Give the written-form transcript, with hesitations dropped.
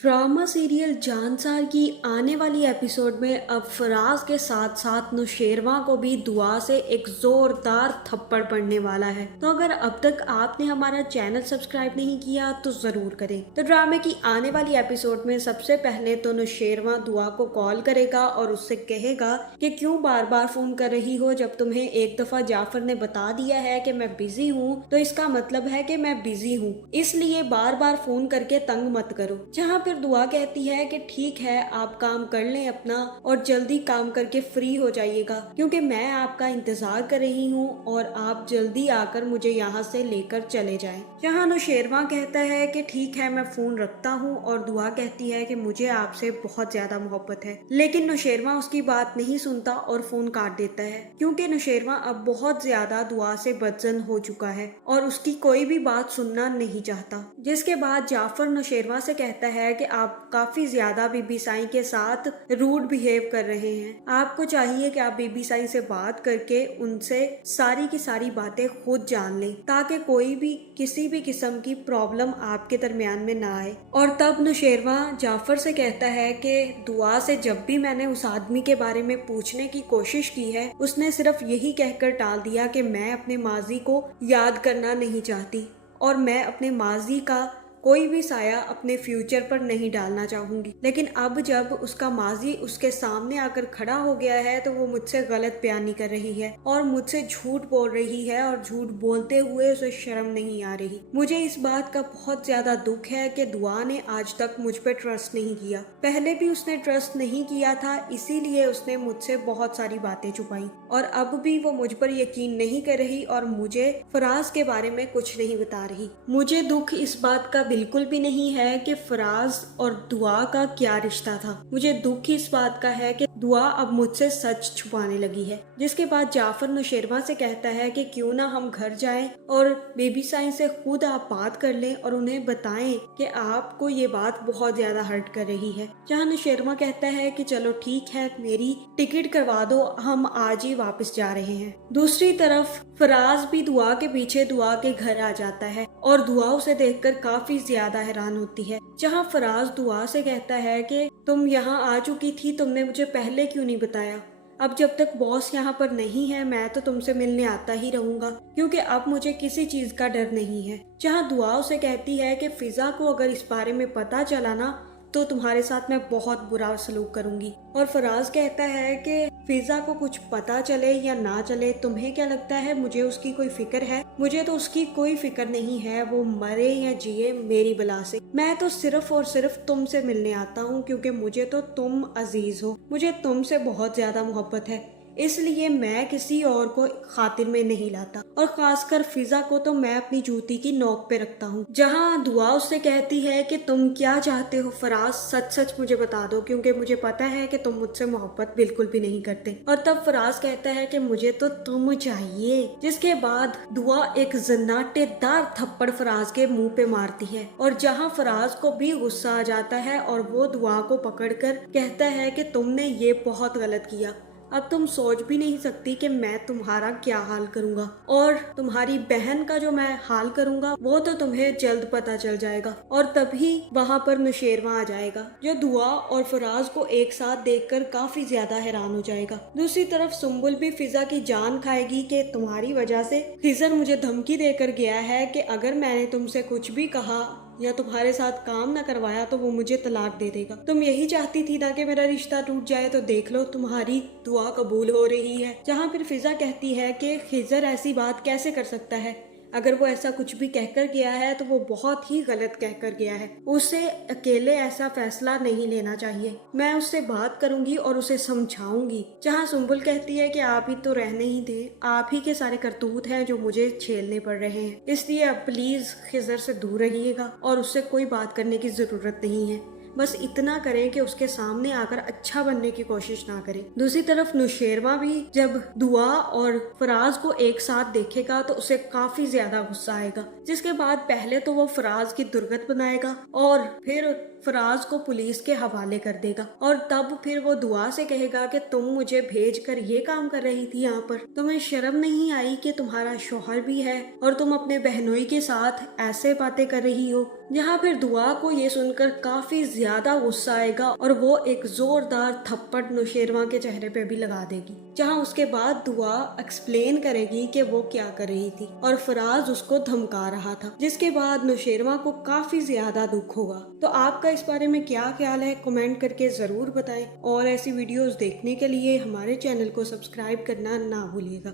Drama serial Jansar की आने वाली एपिसोड में अब फराज के साथ साथ नुशेरवा को भी दुआ से एक जोरदार थप्पड़ पड़ने वाला है। तो अगर अब तक आपने हमारा चैनल सब्सक्राइब नहीं किया तो जरूर करें। तो ड्रामे की आने वाली एपिसोड में सबसे पहले तो नुशेरवा दुआ को कॉल करेगा और उससे कहेगा कि क्यों बार बार फोन कर रही हो, जब तुम्हें एक दफा जाफर ने बता दिया है कि मैं बिजी हूँ तो इसका मतलब है कि मैं बिजी हूँ, इसलिए बार बार फोन करके तंग मत करो। जहाँ फिर दुआ कहती है कि ठीक है, आप काम कर लें अपना और जल्दी काम करके फ्री हो जाइएगा, क्योंकि मैं आपका इंतजार कर रही हूँ और आप जल्दी आकर मुझे यहाँ से लेकर चले जाएं। जहाँ नुशेरवा कहता है कि ठीक है, मैं फोन रखता हूँ, और दुआ कहती है कि मुझे आपसे बहुत ज्यादा मोहब्बत है। लेकिन नुशेरवा उसकी बात नहीं सुनता और फोन काट देता है, क्योंकि नुशेरवा अब बहुत ज्यादा दुआ से बदजन हो चुका है और उसकी कोई भी बात सुनना नहीं चाहता। जिसके बाद जाफर नुशेरवा से कहता है कि आप काफी ज्यादा बीबी साईं के साथ रूड बिहेव कर रहे हैं। आपको चाहिए कि आप बीबी साईं से बात करके उनसे सारी की सारी बातें खुद जान लें, ताकि कोई भी किसी भी किस्म की प्रॉब्लम आपके दरमियान में ना आए। और तब नुशेरवा जाफर से कहता है कि दुआ से जब भी मैंने उस आदमी के बारे में पूछने की कोशिश की है, उसने सिर्फ यही कहकर टाल दिया कि मैं अपने माजी को याद करना नहीं चाहती और मैं अपने माजी का कोई भी साया अपने फ्यूचर पर नहीं डालना चाहूंगी। लेकिन अब जब उसका माजी उसके सामने आकर खड़ा हो गया है तो वो मुझसे गलत बयानी कर रही है और मुझसे झूठ बोल रही है, और झूठ बोलते हुए उसे शर्म नहीं आ रही। मुझे इस बात का बहुत ज्यादा दुख है कि दुआ ने आज तक मुझ पे ट्रस्ट नहीं किया। पहले भी उसने ट्रस्ट नहीं किया था, इसीलिए उसने मुझसे बहुत सारी बातें छुपाई, और अब भी वो मुझ पर यकीन नहीं कर रही और मुझे फराज के बारे में कुछ नहीं बता रही। मुझे दुख इस बात का बिल्कुल भी नहीं है कि फराज और दुआ का क्या रिश्ता था। मुझे दुख इस बात का है कि दुआ अब मुझसे सच छुपाने लगी है। जिसके बाद जाफर नुशेरवा से कहता है कि क्यों ना हम घर जाएं और बेबी साईं से खुद आप बात कर लें और उन्हें बताएं कि आपको ये बात बहुत ज्यादा हर्ट कर रही है। जहाँ नुशेरवा कहता है कि चलो ठीक है, मेरी टिकट करवा दो, हम आज ही वापस जा रहे हैं। दूसरी तरफ फराज भी दुआ के पीछे दुआ के घर आ जाता है और दुआ उसे देखकर काफी ज्यादा हैरान होती है। जहाँ फराज दुआ से कहता है कि तुम यहाँ आ चुकी थी, तुमने मुझे पहले क्यों नहीं बताया? अब जब तक बॉस यहाँ पर नहीं है मैं तो तुमसे मिलने आता ही रहूंगा, क्योंकि अब मुझे किसी चीज का डर नहीं है। जहाँ दुआ उसे कहती है कि फिजा को अगर इस बारे में पता चला ना तो तुम्हारे साथ मैं बहुत बुरा सलूक करूंगी। और फराज कहता है कि फिजा को कुछ पता चले या ना चले, तुम्हें क्या लगता है मुझे उसकी कोई फिक्र है? मुझे तो उसकी कोई फिक्र नहीं है, वो मरे या जिए मेरी बला से। मैं तो सिर्फ और सिर्फ तुमसे मिलने आता हूँ, क्योंकि मुझे तो तुम अजीज हो, मुझे तुमसे बहुत ज्यादा मोहब्बत है, इसलिए मैं किसी और को खातिर में नहीं लाता, और खासकर फिजा को तो मैं अपनी जूती की नोक पे रखता हूँ। जहाँ दुआ उससे कहती है कि तुम क्या चाहते हो फराज, सच सच मुझे बता दो, क्योंकि मुझे पता है कि तुम मुझसे मोहब्बत बिल्कुल भी नहीं करते। और तब फराज कहता है कि मुझे तो तुम चाहिए। जिसके बाद दुआ एक जन्नाटेदार थप्पड़ फराज के मुंह पे मारती है, और जहाँ फराज को भी गुस्सा आ जाता है और वो दुआ को पकड़कर कहता है कि तुमने ये बहुत गलत किया। अब तुम सोच भी नहीं सकती कि मैं तुम्हारा क्या हाल करूंगा, और तुम्हारी बहन का जो मैं हाल करूंगा वो तो तुम्हें जल्द पता चल जाएगा। और तभी वहाँ पर नुशेरवा आ जाएगा, जो दुआ और फराज को एक साथ देखकर काफी ज्यादा हैरान हो जाएगा। दूसरी तरफ सुम्बुल भी फिजा की जान खाएगी कि तुम्हारी वजह से खिजर मुझे धमकी देकर गया है कि अगर मैंने तुमसे कुछ भी कहा या तुम्हारे साथ काम न करवाया तो वो मुझे तलाक दे देगा। तुम यही चाहती थी ना कि मेरा रिश्ता टूट जाए, तो देख लो तुम्हारी दुआ कबूल हो रही है। जहाँ फिर फिजा कहती है कि खिजर ऐसी बात कैसे कर सकता है, अगर वो ऐसा कुछ भी कहकर गया है तो वो बहुत ही गलत कहकर गया है, उसे अकेले ऐसा फैसला नहीं लेना चाहिए, मैं उससे बात करूंगी और उसे समझाऊंगी। जहाँ सुम्बुल कहती है कि आप ही तो रहने ही दे, आप ही के सारे करतूत हैं जो मुझे झेलने पड़ रहे हैं, इसलिए अब प्लीज खिजर से दूर रहिएगा और उससे कोई बात करने की जरूरत नहीं है। बस इतना करें कि उसके सामने आकर अच्छा बनने की कोशिश ना करें। दूसरी तरफ नुशेरवा भी जब दुआ और फराज को एक साथ देखेगा तो उसे काफी ज्यादा गुस्सा आएगा। जिसके बाद पहले तो वो फराज की दुर्गत बनाएगा और फिर फराज को पुलिस के हवाले कर देगा, और तब फिर वो दुआ से कहेगा कि तुम मुझे भेज कर ये काम कर रही थी यहाँ पर, तुम्हें शर्म नहीं आई कि तुम्हारा शौहर भी है और तुम अपने बहनोई के साथ ऐसे बातें कर रही हो? जहाँ फिर दुआ को ये सुनकर काफी ज्यादा गुस्सा आएगा और वो एक जोरदार थप्पड़ नौशेरवां के चेहरे पे भी लगा देगी, जहाँ उसके बाद दुआ एक्सप्लेन करेगी कि वो क्या कर रही थी और फराज उसको धमका रहा था, जिसके बाद नौशेरवां को काफी ज्यादा दुख होगा। तो आपका इस बारे में क्या ख्याल है, कमेंट करके जरूर बताएं और ऐसी वीडियोस देखने के लिए हमारे चैनल को सब्सक्राइब करना ना भूलिएगा।